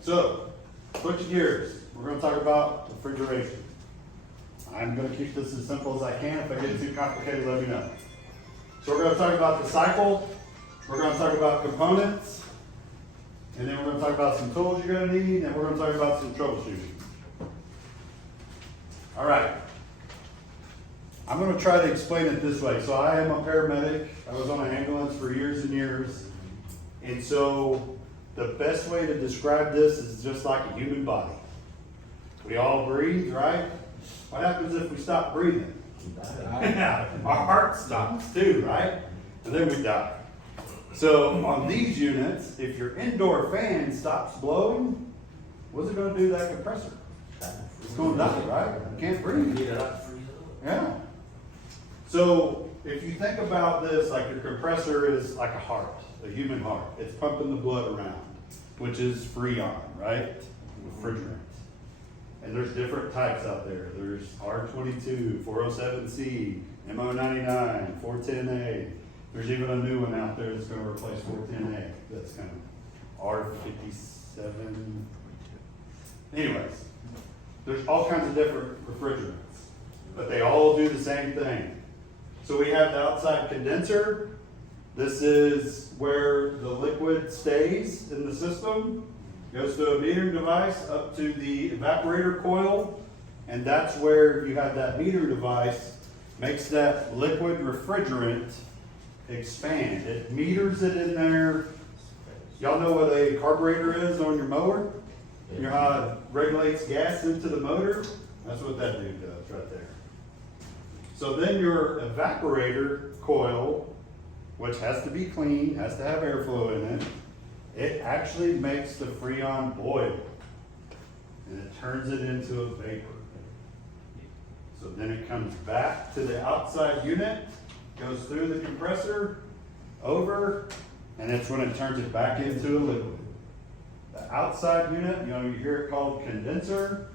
so switch gears. We're going to talk about refrigeration. I'm going to keep this as simple as I can. If I get too complicated, let me know. So we're going to talk about the cycle. We're going to talk about components. And then we're going to talk about some tools you're going to need. And we're going to talk about some troubleshooting. All right. I'm going to try to explain it this way. So I am a paramedic. I was on an ambulance for years and years. And so the best way to describe this is just like a human body. We all breathe, right? What happens if we stop breathing? Our heart stops too, right? And then we die. So on these units, if your indoor fan stops blowing, what's it going to do to that compressor? It's going to die, right? You can't breathe. Yeah. So if you think about this, like your compressor is like a heart, a human heart. It's pumping the blood around, which is Freon, right? Refrigerant. And there's different types out there. There's R22, 407C, MO99, 410A. There's even a new one out there that's going to replace 410A. That's kind of R57. Anyways, there's all kinds of different refrigerants, but they all do the same thing. So we have the outside condenser. This is where the liquid stays in the system. Goes to a metering device up to the evaporator coil, and that's where you have that meter device, makes that liquid refrigerant expand. It meters it in there. Y'all know what a carburetor is on your mower? You know how it regulates gas into the motor? That's what that dude does right there. So then your evaporator coil, which has to be clean, has to have airflow in it, it actually makes the Freon boil, and it turns it into a vapor. So then it comes back to the outside unit, goes through the compressor, over, and it's when it turns it back into a liquid. The outside unit, you hear it called condenser.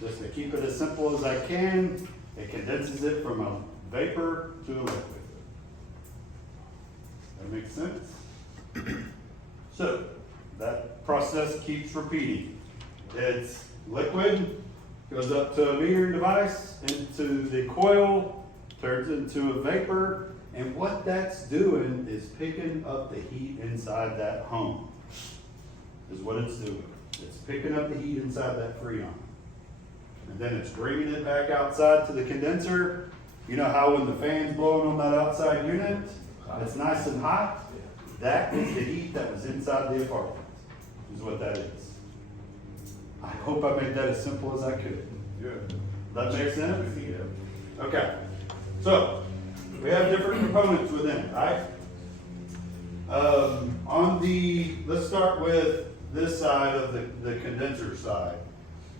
Just to keep it as simple as I can, it condenses it from a vapor to a liquid. That makes sense? So, that process keeps repeating. It's liquid, goes up to a metering device, into the coil, turns into a vapor, and what that's doing is picking up the heat inside that home, is what it's doing. It's picking up the heat inside that Freon. And then it's bringing it back outside to the condenser. You know how when the fan's blowing on that outside unit, it's nice and hot? That is the heat that was inside the apartment, is what that is. I hope I made that as simple as I could. Good. That makes sense? Yeah. Okay. So, we have different components within it, right? Let's start with this side of the condenser side.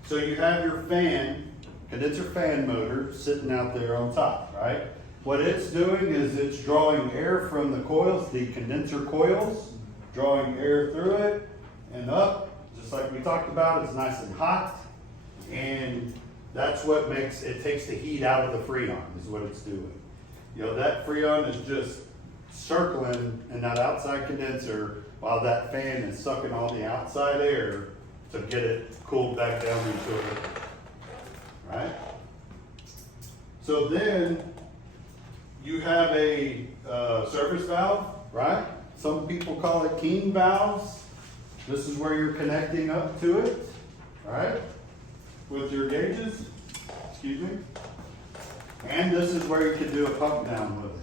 So you have your fan, condenser fan motor sitting out there on top, right? What it's doing is it's drawing air from the coils, the condenser coils, drawing air through it and up, just like we talked about. It's nice and hot, and that's what makes it takes the heat out of the Freon, is what it's doing. That Freon is just circling in that outside condenser while that fan is sucking all the outside air to get it cooled back down into it, right? So then you have a service valve, right? Some people call it King valves. This is where you're connecting up to it, right? With your gauges, excuse me. And this is where you can do a pump down with it.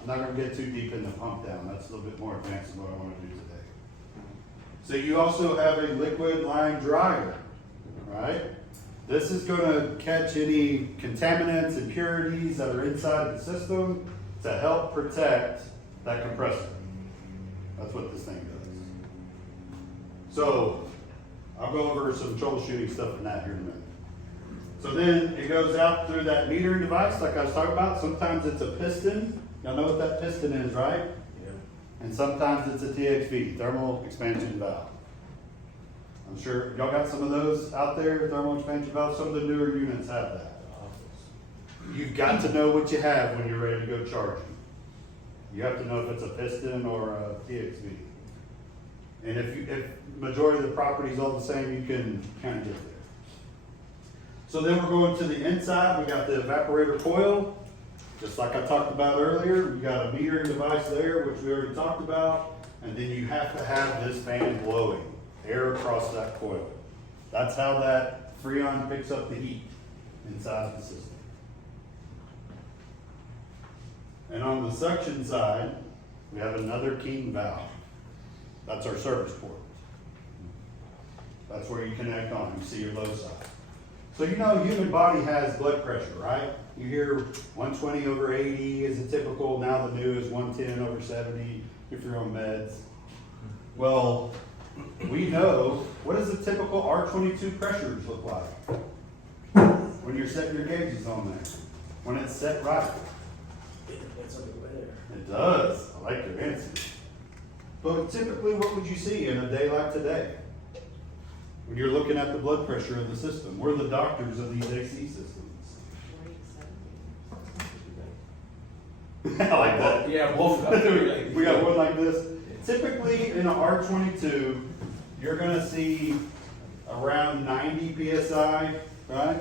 I'm not going to get too deep in the pump down. That's a little bit more advanced than what I want to do today. So you also have a liquid line dryer, right? This is going to catch any contaminants, impurities that are inside the system to help protect that compressor. That's what this thing does. So I'll go over some troubleshooting stuff in that here in a minute. So then it goes out through that metering device like I was talking about. Sometimes it's a piston. Y'all know what that piston is, right? Yeah. And sometimes it's a TXV, thermal expansion valve. I'm sure y'all got some of those out there, thermal expansion valves. Some of the newer units have that. You've got to know what you have when you're ready to go charging. You have to know if it's a piston or a TXV. And if majority of the property is all the same, you can kind of get there. So then we're going to the inside. We got the evaporator coil, just like I talked about earlier. We got a metering device there, which we already talked about. And then you have to have this fan blowing air across that coil. That's how that Freon picks up the heat inside the system. And on the suction side, we have another King valve. That's our service port. That's where you connect on. You see your low side. So you know human body has blood pressure, right? You hear 120 over 80 is a typical, now the new is 110 over 70 if you're on meds. Well, we know, what does the typical R22 pressures look like when you're setting your gauges on there? When it's set right. It does. I like your answer. But typically, what would you see in a day like today? When you're looking at the blood pressure of the system, we're the doctors of these AC systems. I like that. Yeah, both. We got one like this. Typically, in an R22, you're going to see around 90 psi, right?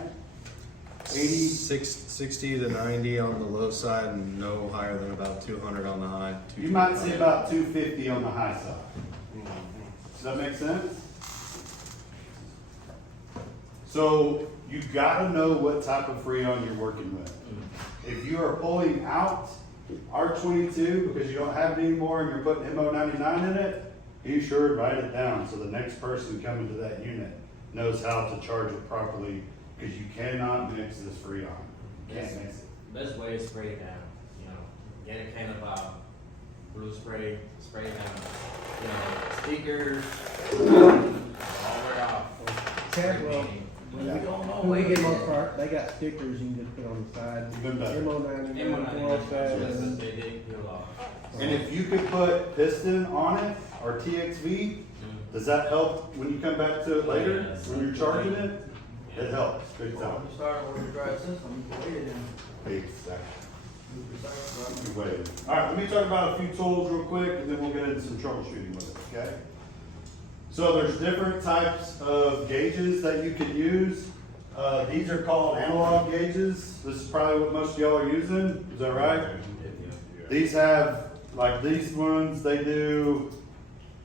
60 to 90 on the low side and no higher than about 200 on the high. You might see about 250 on the high side. Does that make sense? So you gotta know what type of Freon you're working with. If you are pulling out R22 because you don't have it anymore and you're putting MO99 in it, be sure to write it down so the next person coming to that unit knows how to charge it properly, because you cannot mix this Freon. You can't mix it. Best way is spray it down. You know, get a can of blue spray, spray it down. You know, stickers, all wear off. Well, when we get most part, they got stickers you can just put on the side. Even better. MO99, They did peel off. And if you could put piston on it or TXV, does that help when you come back to it later? Yes. When you're charging it? It helps, big time. When you start with a dry system, you can wait it in. Exactly. You waited. All right, let me talk about a few tools real quick, and then we'll get into some troubleshooting with it, okay? So there's different types of gauges that you can use. These are called analog gauges. This is probably what most of y'all are using. Is that right? These have, like these ones, they do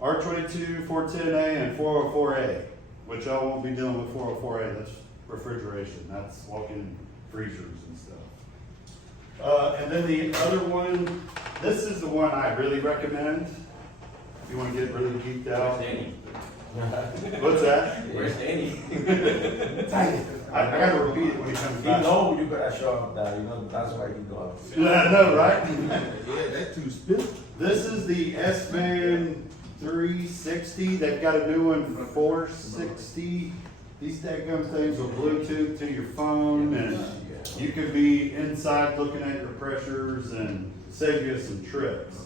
R22, 410A, and 404A, which I won't be dealing with 404A. That's refrigeration. That's walk-in freezers and stuff. And then the other one, this is the one I really recommend. If you want to get really geeked out. What's that? Where's Danny? I gotta repeat it when he comes You back. know you gotta show up that, you know, that's why he goes. Yeah, I know, right? Yeah, that too spit. This is the S-Band 360. They've got a new one for 460. These daggum things will Bluetooth to your phone, and you can be inside looking at your pressures and save you some trips.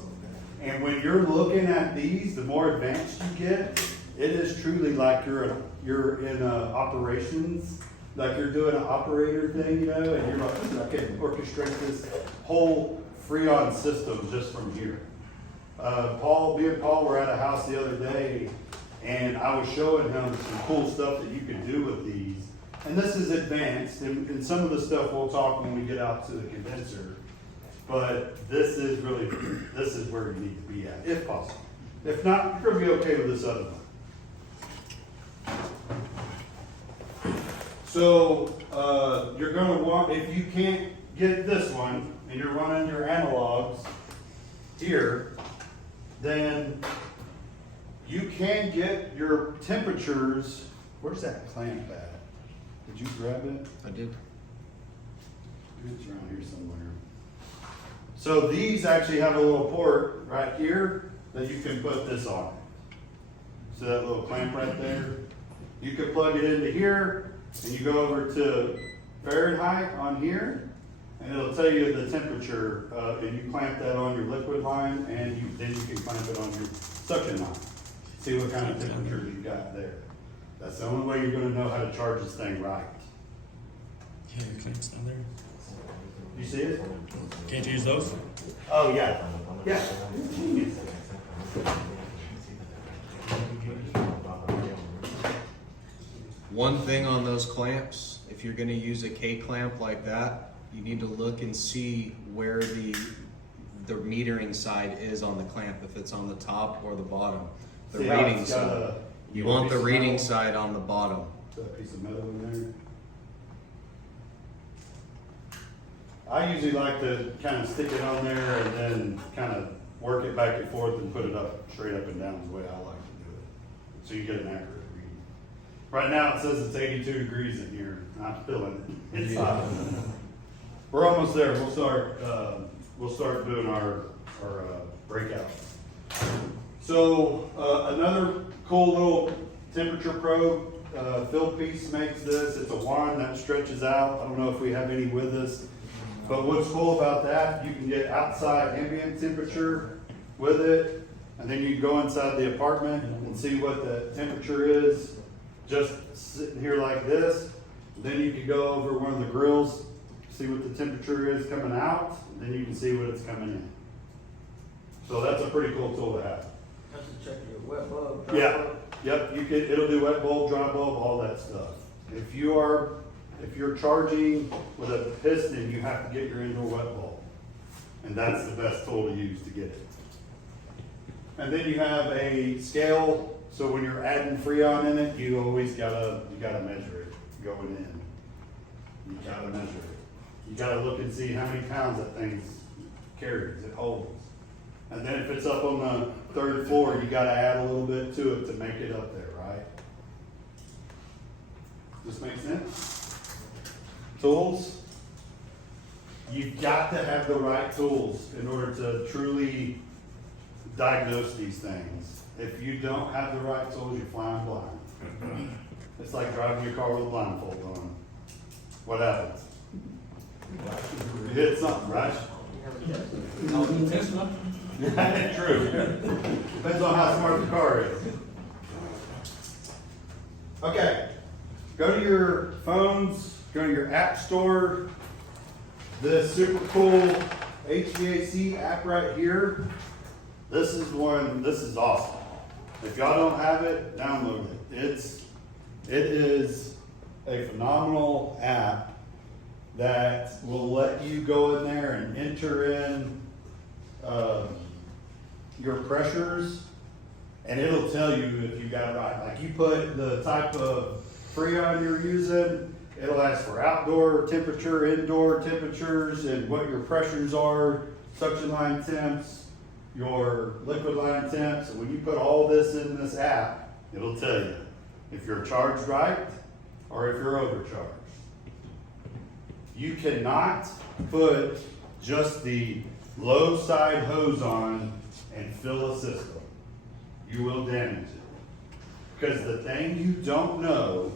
And when you're looking at these, the more advanced you get, it is truly like you're in operations, like you're doing an operator thing, you know, and you're like, I can orchestrate this whole Freon system just from here. Me and Paul were at a house the other day, and I was showing him some cool stuff that you can do with these. And this is advanced, and some of the stuff we'll talk when we get out to the condenser. But this is where you need to be at, if possible. If not, you're gonna be okay with this other one. So, you're gonna want, if you can't get this one, and you're running your analogs here, then you can get your temperatures. Where's that clamp at? Did you grab it? I did. It's around here somewhere. So these actually have a little port right here that you can put this on. So that little clamp right there, you can plug it into here, and you go over to Fahrenheit on here, and it'll tell you the temperature, and you clamp that on your liquid line, and then you can clamp it on your suction line. See what kind of temperature you've got there. That's the only way you're gonna know how to charge this thing right. Yeah, your clamps down there. You see it? Can't you use those? Oh, yeah. Yeah. One thing on those clamps, if you're gonna use a K clamp like that, you need to look and see where the metering side is on the clamp, if it's on the top or the bottom. The See how reading it's got side. a- You want the piece of reading metal? side on the bottom. That piece of metal in there. I usually like to kind of stick it on there and then kind of work it back and forth and put it up, straight up and down is the way I like to do it. So you get an accurate reading. Right now it says it's 82 degrees in here, and I'm feeling it. It's hot. We're almost there. We'll start doing our breakout. So, another cool little temperature probe, Phil Peace makes this. It's a wand that stretches out. I don't know if we have any with us. But what's cool about that, you can get outside ambient temperature with it, and then you can go inside the apartment and see what the temperature is, just sitting here like this. Then you can go over one of the grills, see what the temperature is coming out, and then you can see what it's coming in. So that's a pretty cool tool to have. That's to check your wet bulb, dry Yeah, bulb. yep, it'll do wet bulb, dry bulb, all that stuff. If you're charging with a piston, you have to get your indoor wet bulb. And that's the best tool to use to get it. And then you have a scale, so when you're adding Freon in it, you always gotta measure it going in. You gotta measure it. You gotta look and see how many pounds that thing carries, it holds. And then if it's up on the third floor, you gotta add a little bit to it to make it up there, right? This make sense? Tools. You've got to have the right tools in order to truly diagnose these things. If you don't have the right tools, you're flying blind. It's like driving your car with a blindfold on. What happens? You hit something, right? True. Depends on how smart the car is. Okay. Go to your phones, go to your app store. This super cool HVAC app right here. This is awesome. If y'all don't have it, download it. It is a phenomenal app that will let you go in there and enter in your pressures, and it'll tell you if you got it right. Like you put the type of Freon you're using, it'll ask for outdoor temperature, indoor temperatures, and what your pressures are, suction line temps, your liquid line temps. And when you put all this in this app, it'll tell you if you're charged right or if you're overcharged. You cannot put just the low side hose on and fill a system. You will damage it. Because the thing you don't know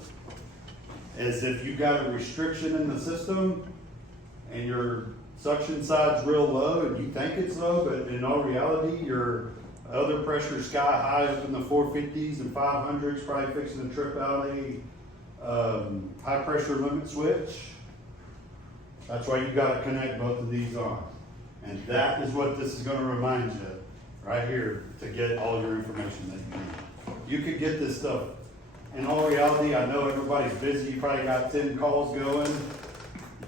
is if you got a restriction in the system and your suction side's real low and you think it's low, but in all reality, your other pressure is sky high up in the 450s and 500s, probably fixing to trip out a high pressure limit switch. That's why you gotta connect both of these on. And that is what this is gonna remind you, right here, to get all your information that you need. You could get this stuff. In all reality, I know everybody's busy, you probably got 10 calls going.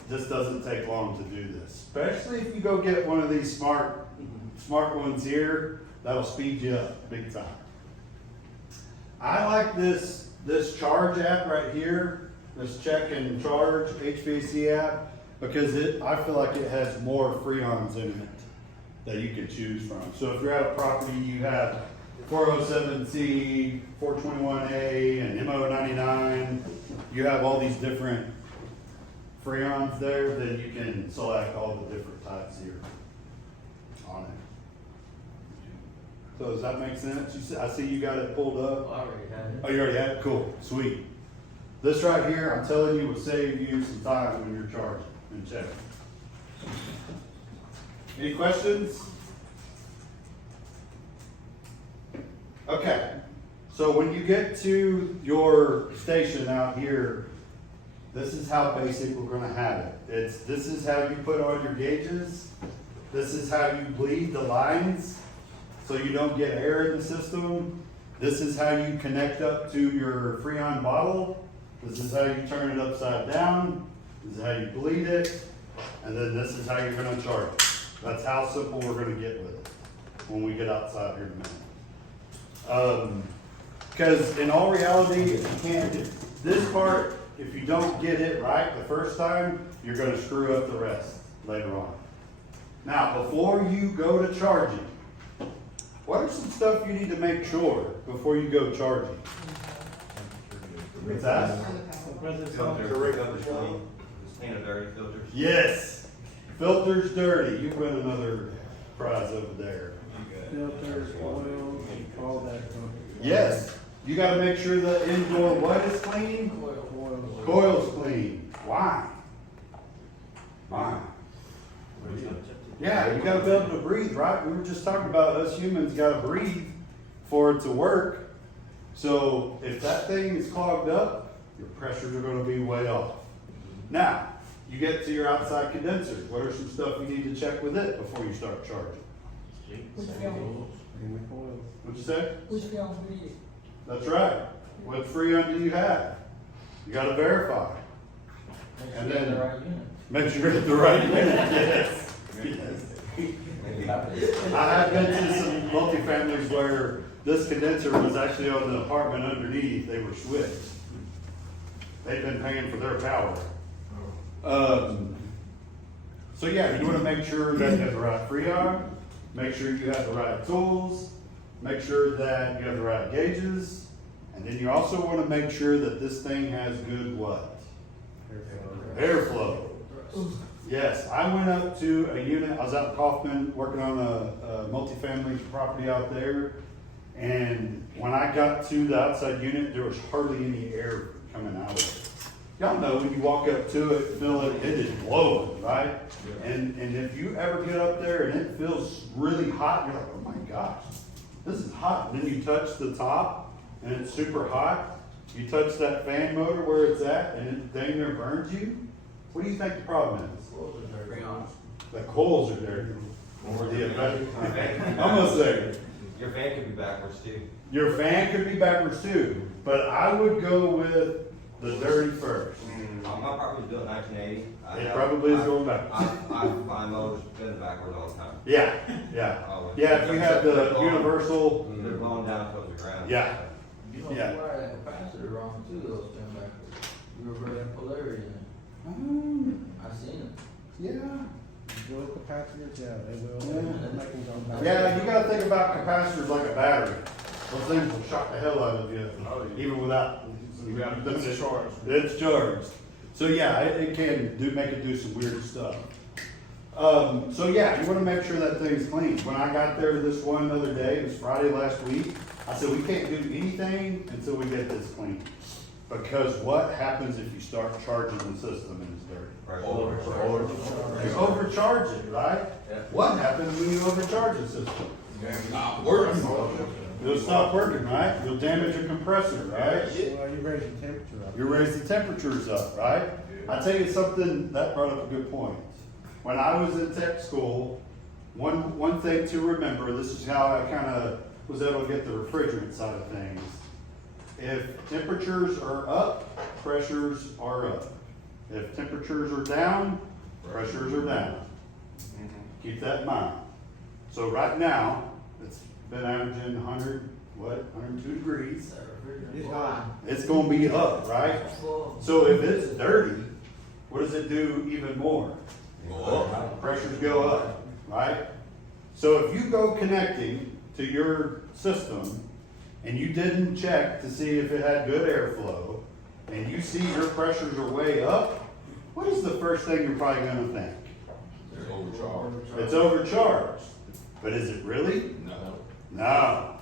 This doesn't take long to do this, especially if you go get one of these smart ones here, that'll speed you up big time. I like this charge app right here, this check and charge HVAC app, because I feel like it has more Freons in it that you can choose from. So if you're at a property, you have 407C, 421A, and MO99, you have all these different Freons there, then you can select all the different types here on it. So does that make sense? I see you got it pulled up. I already had it. Oh, you already have it? Cool, sweet. This right here, I'm telling you, will save you some time when you're charging and checking. Any questions? Okay, so when you get to your station out here, this is how basic we're gonna have it. This is how you put on your gauges. This is how you bleed the lines so you don't get air in the system. This is how you connect up to your Freon bottle, This is how you turn it upside down, this is how you bleed it, and then this is how you're gonna charge it. That's how simple we're gonna get with it when we get outside here in a minute. Because in all reality, if you can't, if this part, if you don't get it right the first time, you're gonna screw up the rest later on. Now, before you go to charging, what are some stuff you need to make sure before you go charging? What's that? Filters clean, clean of dirty filters. Yes, filters dirty. You win another prize over there. Filters, oils, all that stuff. Yes, you gotta make sure the indoor what is clean? Oils. Coil's clean. Why? Why? Yeah, you gotta be able to breathe, right? We were just talking about us humans gotta breathe for it to work. So if that thing is clogged up, your pressures are gonna be way off. Now, you get to your outside condenser. What are some stuff you need to check with it before you start charging? Which film? And the coils. What'd you say? Which film do you? That's right. What Freon do you have? You gotta verify. And then the right unit. make sure it's the right unit, yes. Yes. I have been to some multifamilies where this condenser was actually on the apartment underneath, they were switched. They've been paying for their power. So yeah, you wanna make sure that you have the right Freon, make sure you have the right tools, make sure that you have the right gauges, and then you also wanna make sure that this thing has good what? Airflow. Yes, I went up to a unit, I was out in Kaufman working on a multifamily property out there. And when I got to the outside unit, there was hardly any air coming out of it. Y'all know when you walk up to it, feel it, it is blowing, right? And if you ever get up there and it feels really hot, you're like, oh my gosh, this is hot. And then you touch the top and it's super hot. You touch that fan motor where it's at and it dang near burns you. What do you think the problem is? The coils are dirty. Or the effect. Almost there. Your fan could be backwards too. Your fan could be backwards too, but I would go with the dirty first. My property's built in 1980. It probably is going backwards. I find motors spin backwards all the time. Yeah, yeah. Yeah, if you have the universal, They're blowing down towards the ground. yeah. You don't Yeah. wire that capacitor wrong too, those spin backwards. You revert that polarity in it. I seen it. Yeah. Dual capacitors, yeah, they will. Yeah. They'll make them go back. Yeah, you gotta think about capacitors like a battery. Those things will shock the hell out of you, even without. It's charged. It's charged. So yeah, it can make it do some weird stuff. So yeah, you wanna make sure that thing's clean. When I got there this one other day, it was Friday last week, I said, we can't do anything until we get this clean. Because what happens if you start charging the system and it's dirty? You overcharge it, right? Yeah. What happens when you overcharge the system? Not working. It'll stop working, right? You'll damage your compressor, right? Well, you raise the temperature up. You raise the temperatures up, right? I tell you something, that brought up a good point. When I was in tech school, one thing to remember, this is how I kind of was able to get the refrigerant side of things. If temperatures are up, pressures are up. If temperatures are down, pressures are down. Keep that in mind. So right now, it's been averaging 102 degrees. It's hot. It's gonna be up, right? So if it's dirty, what does it do even more? Pressures go up, right? So if you go connecting to your system and you didn't check to see if it had good airflow, and you see your pressures are way up, what is the first thing you're probably gonna think? It's overcharged. But is it really? No.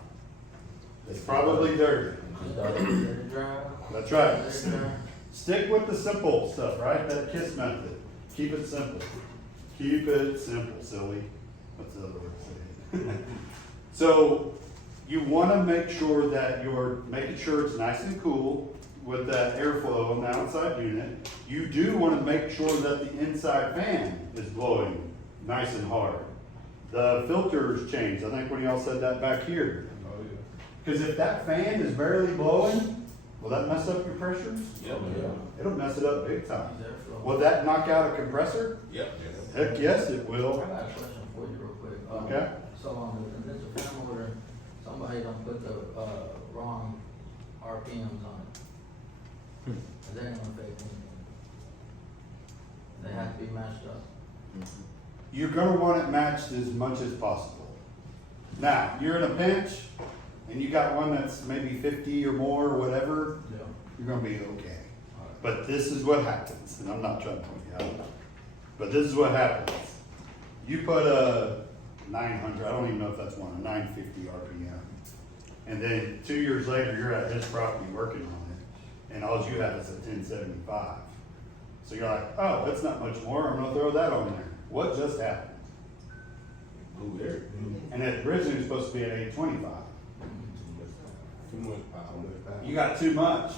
It's probably dirty. That's right. Stick with the simple stuff, right? That KISS method. Keep it simple. Keep it simple, silly. What's the other word to say? So you want to make sure that you're making sure it's nice and cool with that airflow on the outside unit. You do want to make sure that the inside fan is blowing nice and hard. The filters changed. I think when y'all said that back here. Because if that fan is barely blowing, Will that mess up your pressures? Yep. It'll mess it up big time. Is airflow. Will that knock out a compressor? Yep. Heck yes, it I will. got a question for you real quick. Okay. So on the condenser fan motor, somebody done put the, wrong RPMs on it. Is that gonna affect anything? They have to be matched up. You're gonna want it matched as much as possible. Now, you're in a pinch, and you got one that's maybe 50 or more or whatever, Yeah. you're gonna be okay. But this is what happens, and I'm not trying to point you out, but this is what happens. You put a 900, I don't even know if that's one, a 950 RPM. And then 2 years later, you're at his property working on it, and all you have is a 1075. So you're like, oh, that's not much more, I'm gonna throw that on there. What just happened? Blue air. And it originally was supposed to be at 825. Too much power. You got too much.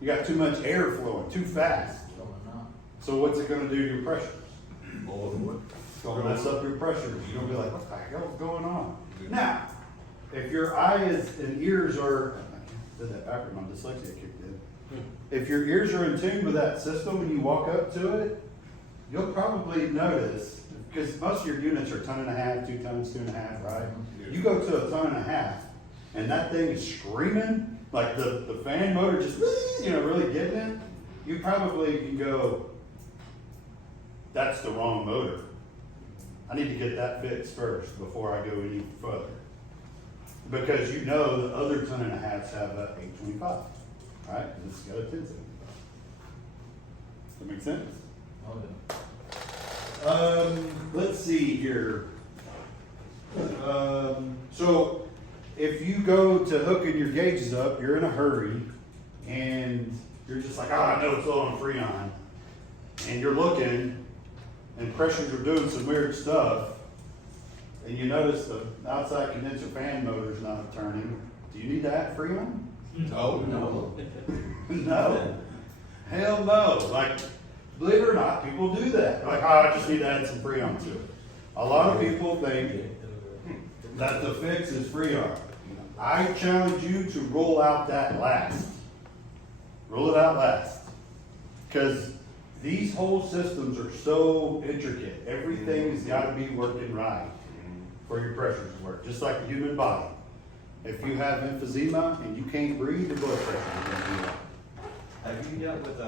You got too much air flowing, too fast. Going up. So what's it gonna do to your pressures? More. It's gonna mess up your pressures. You're gonna be like, what the hell's going on? Now, if your eyes and ears are, I did that backwards, my dyslexia kicked in. If your ears are in tune with that system when you walk up to it, you'll probably notice, because most of your units are 1.5 tons, 2 tons, 2.5, right? You go to a 1.5 tons, and that thing is screaming, like the fan motor just, really getting it, you probably can go, that's the wrong motor. I need to get that fixed first before I go any further. Because you know the other 1.5 tons have a 825, right? And it's got a 1075. Does that make sense? Okay. Let's see here. So if you go to hooking your gauges up, you're in a hurry and you're just like, I know it's low on Freon. And you're looking and pressures are doing some weird stuff. And you notice the outside condenser fan motor's not turning. Do you need to add Freon? No. No. Hell no. Like, believe it or not, people do that. Like, I just need to add some Freon to it. A lot of people think that the fix is Freon. I challenge you to roll out that last. Roll it out last. Because these whole systems are so intricate. Everything's got to be working right for your pressures to work, just like the human body. If you have emphysema and you can't breathe, your blood pressure is going to be up. Have you dealt with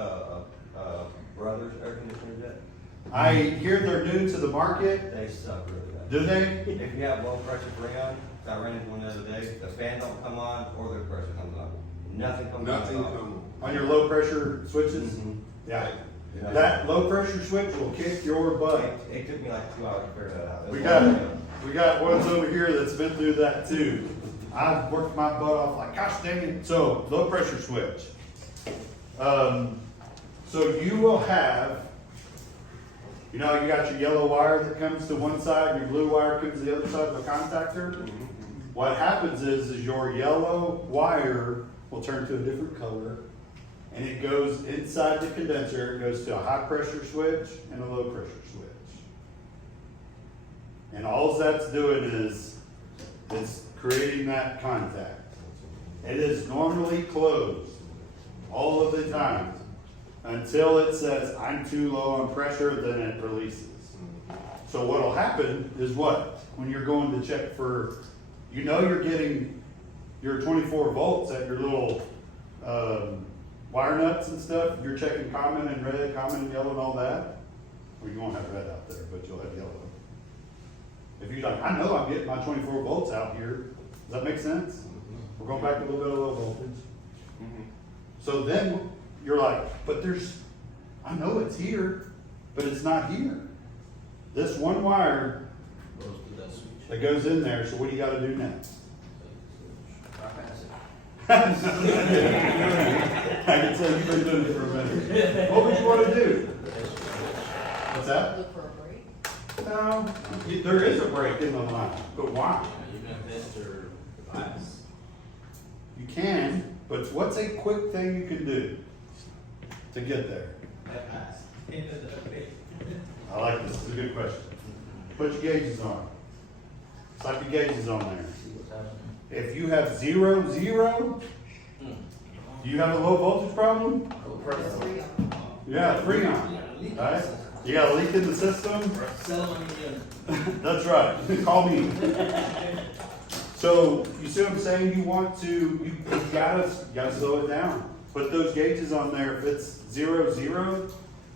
Brothers air conditioners yet? I hear they're new to the market. They suck really bad. Do they? If you have low pressure Freon, I ran into one the other day, the fan don't come on or the pressure comes on. Nothing comes on. Nothing at all. come On your low pressure switches? Mhm. Yeah. Yeah. That low pressure switch will kick your butt. It took me like 2 hours to figure that out. We got ones over here that's been through that too. I've worked my butt off like, gosh dang it. So, low pressure switch. So you will have, you know, you got your yellow wire that comes to one side and your blue wire comes to the other side of the contactor. What happens is your yellow wire will turn to a different color and it goes inside the condenser. It goes to a high pressure switch and a low pressure switch. And all that's doing is creating that contact. It is normally closed all of the time until it says, I'm too low on pressure, then it releases. So what'll happen is what? When you're going to check for, you know you're getting your 24 volts at your little wire nuts and stuff. You're checking common and red, common and yellow and all that. Well, you won't have red out there, but you'll have yellow. If you're like, I know I'm getting my 24 volts out here. Does that make sense? We're going back to a little bit of low voltage. So then you're like, but I know it's here, but it's not here. This one wire Goes to that switch. that goes in there, so what do you gotta do next? I pass it. I can tell you've been doing it for a minute. What would you wanna do? What's that? Look for a break. No, there is a break in the line, but why? You can test your device. You can, but what's a quick thing you can do to get there? That pass. I like this, it's a good question. Put your gauges on. Slap your gauges on there. See what's happening. If you have 0, 0, Do you have a low voltage problem? Yeah, Freon, Leak right? system. You got a leak in the system? Sell them on the unit. That's right, call me. So, you see what I'm saying, you want to, you gotta slow it down. Put those gauges on there, if it's 0, 0,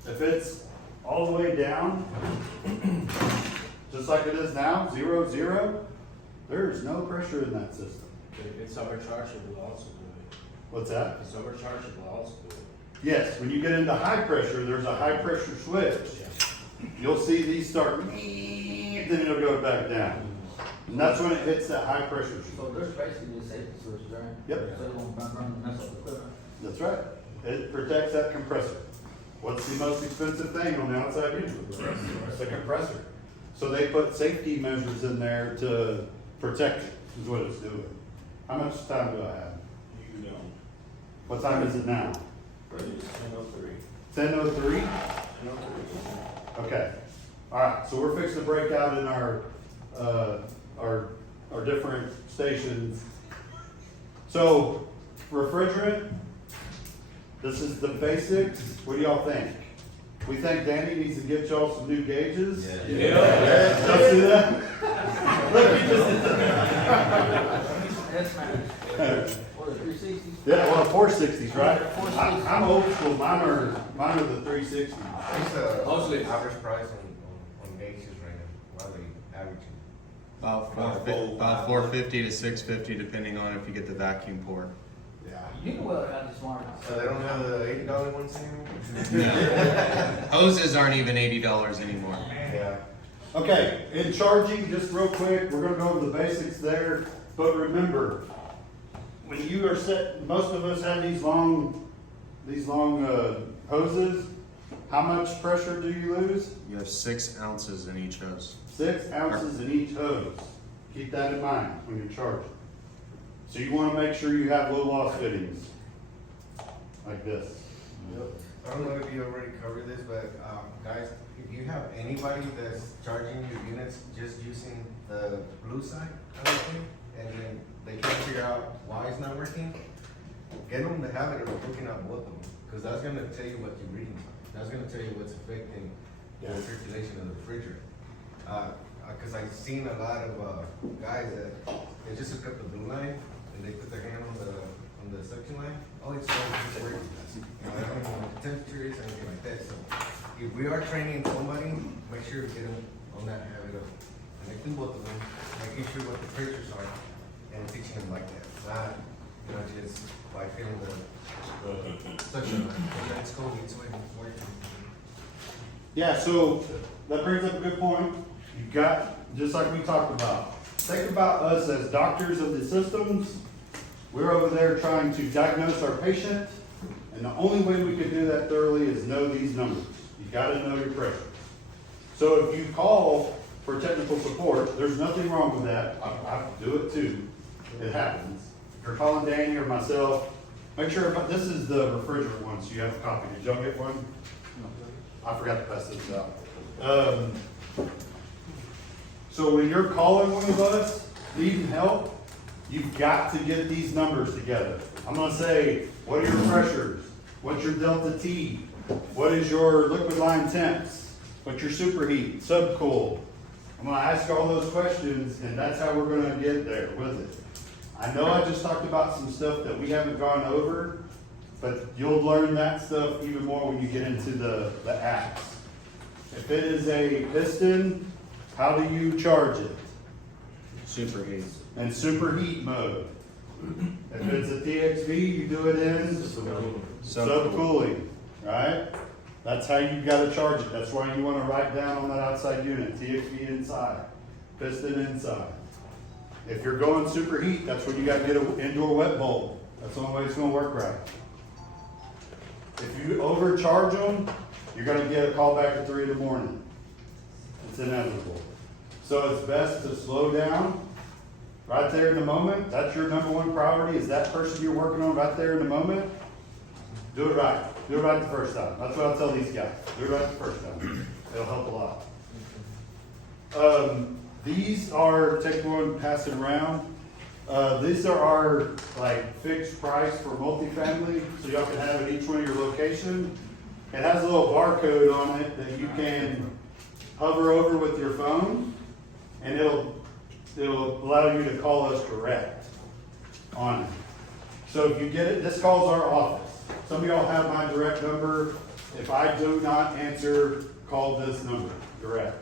if it's all the way down, just like it is now, 0, 0, there's no pressure in that system. If it's overcharged, it will also do it. What's that? If it's overcharged, it will also do it. Yes, when you get into high pressure, there's a high pressure switch. You'll see these start, then it'll go back down. And that's when it hits that high pressure switch. So there's basically a safety switch, right? Yep. So it won't burn and mess up the equipment. That's right. It protects that compressor. What's the most expensive thing on the outside unit? It's the compressor. So they put safety measures in there to protect it, is what it's doing. How much time do I have? You know. What time is it now? It's 10:03. 10:03? Okay. All right, so we're fixing to break out in our different stations. So, refrigerant, this is the basics. What do y'all think? We think Danny needs to get y'all some new gauges? Yeah. Let's do that? Look, you just, That's fine. What, the 360s? yeah, well, 460s, right? 460s. I'm old school, mine are the 360s. What's the Mostly- average price on gauges right now? What are they averaging? About 450 to 650, depending on if you get the vacuum port. Yeah. You can well have the smart. So they don't have the $80 ones anymore? Hoses aren't even $80 anymore. Yeah. Okay, in charging, just real quick, we're gonna go over the basics there, but remember, when you are set, most of us have these long hoses, how much pressure do you lose? You have 6 ounces in each hose. 6 ounces in each hose. Keep that in mind when you're charging. So you wanna make sure you have low loss fittings, like this. I don't know if you already covered this, but, guys, if you have anybody that's charging your units just using the blue side of the thing, and then they can't figure out why it's not working, get them the habit of looking at both of them, because that's gonna tell you what your readings are. That's gonna tell you what's affecting the circulation of the refrigerant. Cause I've seen a lot of, guys that, they just hook up the blue line, and they put their hand on the suction line, oh, it's working. You know, I don't know what the temperature is or anything like that, so if we are training somebody, make sure to get them on that habit of connecting both of them, making sure what the pressures are, and teaching them like that, not, you know, just by feeling the suction line, that's cool, it's working. Yeah, so that brings up a good point. You've got, just like we talked about, think about us as doctors of the systems. We're over there trying to diagnose our patient, and the only way we can do that thoroughly is know these numbers. You gotta know your pressure. So if you call for technical support, there's nothing wrong with that. I do it too. It happens. If you're calling Danny or myself, make sure, this is the refrigerant one, so you have a copy. Did y'all get one? I forgot to pass this out. So when you're calling one of us, needing help, you've got to get these numbers together. I'm gonna say, what are your pressures? What's your delta T? What is your liquid line temps? What's your superheat, subcool? I'm gonna ask all those questions, and that's how we're gonna get there with it. I know I just talked about some stuff that we haven't gone over, but you'll learn that stuff even more when you get into the apps. If it is a piston, how do you charge it? Superheat. In superheat mode. If it's a TXV, you do it in subcooling, right? That's how you gotta charge it. That's why you wanna write down on that outside unit, TXV inside, piston inside. If you're going superheat, that's when you gotta get an indoor wet bulb. That's the only way it's gonna work right. If you overcharge them, you're gonna get a call back at 3 in the morning. It's inevitable. So it's best to slow down right there in the moment. That's your number one priority, is that person you're working on right there in the moment. Do it right. Do it right the first time. That's what I'll tell these guys. Do it right the first time. It'll help a lot. These are, take one, pass it around. These are our like fixed price for multifamily, so y'all can have at each one of your location. It has a little barcode on it that you can hover over with your phone, and it'll allow you to call us direct on it. So if you get it, this calls our office. Some of y'all have my direct number. If I do not answer, call this number direct.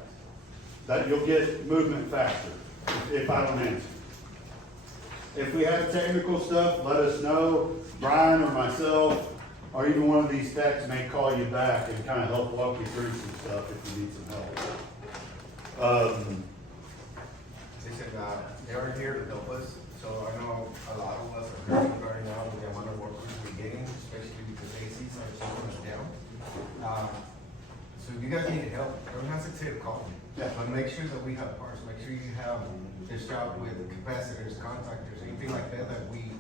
That you'll get movement faster if I don't answer. If we have technical stuff, let us know. Brian or myself, or even one of these techs may call you back and kind of help walk you through some stuff if you need some help. They said, they are here to help us, so I know a lot of us are hurting right now with the amount of workers we're getting, especially because ACs are slowing us down. So if you guys need help, don't hesitate to call me. Yeah. But make sure that we have parts, make sure you have this job with capacitors, contactors, anything like that that we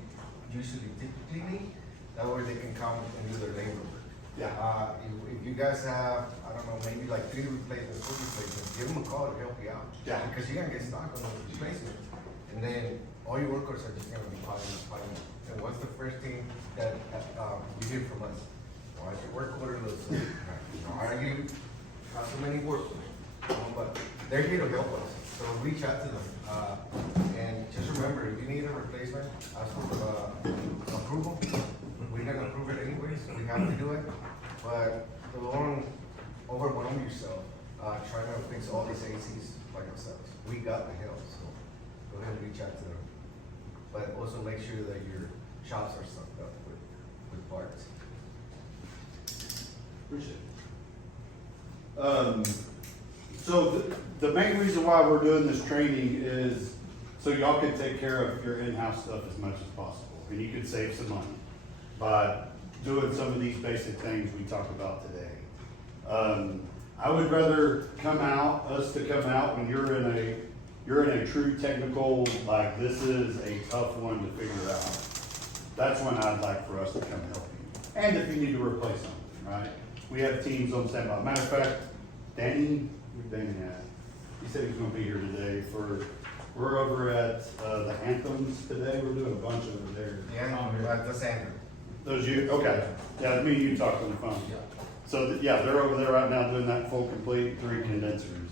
usually typically need. That way they can come and do their labor work. Yeah. If you guys have, I don't know, maybe like 3 replacements, 4 replacements, give them a call to help you out. Yeah. Because you're gonna get stuck on those replacements. And then all your workers are just gonna be piling up. And what's the first thing that, you hear from us? Why is your work order look so? Are you, got so many workers? But they're here to help us, so reach out to them. And just remember, if you need a replacement, ask for, approval. We're not gonna approve it anyways, we have to do it. But don't overwhelm yourself, trying to fix all these ACs by yourselves. We got the help, so go ahead and reach out to them. But also make sure that your shops are stocked up with parts. Appreciate it. So the main reason why we're doing this training is so y'all can take care of your in-house stuff as much as possible. And you can save some money by doing some of these basic things we talked about today. I would rather us to come out when you're in a true technical, like this is a tough one to figure out. That's when I'd like for us to come help you. And if you need to replace something, right? We have teams on standby. Matter of fact, Danny, where's Danny at? He said he's gonna be here today we're over at, the Anthems today. We're doing a bunch over there. Yeah, that's Andrew. Those you, okay. Yeah, me and you talked on the phone. So, yeah, they're over there right now doing that full complete 3 condensers.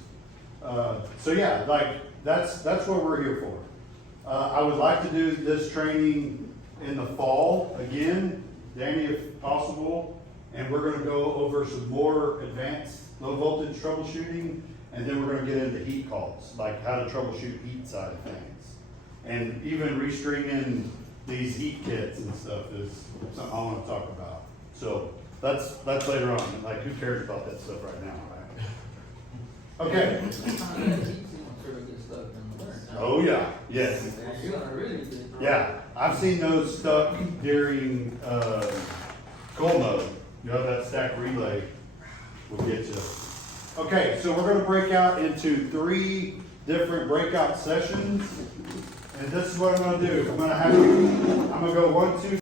So yeah, like, that's what we're here for. I would like to do this training in the fall again, Danny, if possible. And we're gonna go over some more advanced low voltage troubleshooting, and then we're gonna get into heat calls, like how to troubleshoot heat side of things. And even restringing these heat kits and stuff is something I wanna talk about. So that's later on, like who cares about that stuff right now, right? Okay. Oh yeah, yes. You're gonna really get. Yeah, I've seen those stuck during, cold mode. You know, that stack relay will get you. Okay, so we're gonna break out into 3 different breakout sessions. And this is what I'm gonna do. I'm gonna go 1, 2,